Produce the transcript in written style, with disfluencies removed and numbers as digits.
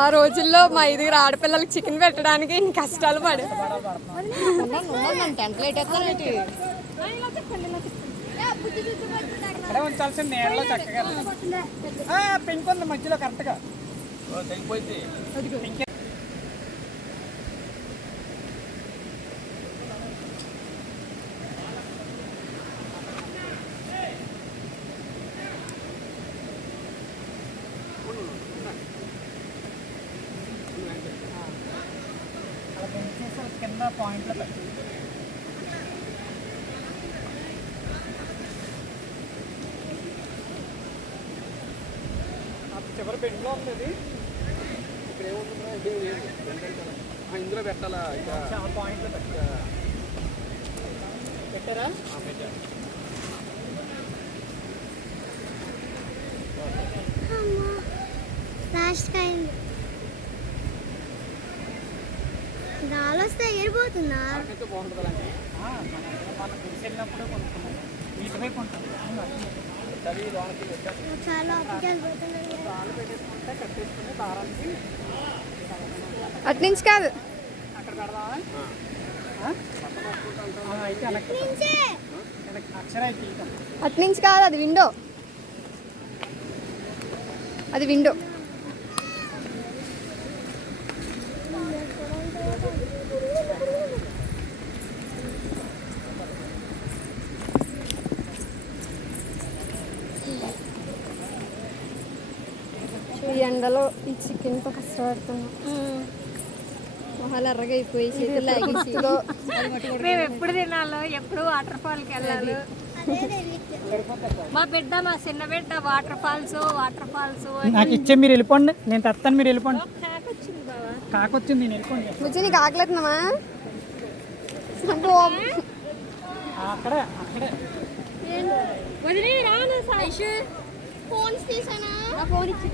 ఆ రోజుల్లో మా ఇదిగురు ఆడపిల్లలకి చికెన్ పెట్టడానికి ఇన్ని కష్టాలు పడే. ఉంచాల్సిన నీళ్ళలో చక్కగా పెంకు ఉంది మధ్యలో కరెక్ట్గా. కింద పాయింట్లో పెట్టి చివరి బెండ్లో ఉంది. ఇక్కడ ఏముంటుందో ఇందులో పెట్టాలా? పాయింట్లో పెట్టారా? పెట్టారు. లాస్ట్ అయింది. గాలి వస్తే ఎగిరిపోతుందా? బాగుంటుందండి. మనం గుడిసెళ్ళినప్పుడు కొనుక్కున్నాం. వీటి వైపు ఉంటుంది. చాలా పెట్టేసుకుంటే కట్టేసుకుని దారానికి అట్నుంచి కాదు, అక్కడ పెడదామా? అయితే అక్షర అయితే అట్నుంచి కాదు, అది విండో, అది విండో. ఈ ఎండలో ఈ చికెన్తో కష్టపడుతున్నాం. మొహాలు ఎర్రగా అయిపోయి చేతులు లాగేసి మేము ఎప్పుడు తినాలో, ఎప్పుడు వాటర్ ఫాల్కి వెళ్ళాలి. మా బిడ్డ, మా చిన్న బిడ్డ వాటర్ ఫాల్స్ నాకు ఇచ్చే మీరు వెళ్ళిపోండి, నేను తెస్తాను, మీరు వెళ్ళిపోండి. కాకొచ్చింది, నేను వెళ్ళిపోండి. బుజ్జి నీకు ఆకలేతున్నామా? అక్కడే వదిలే రాను. ఫోన్స్ తీసానా? ఫోన్ ఇచ్చి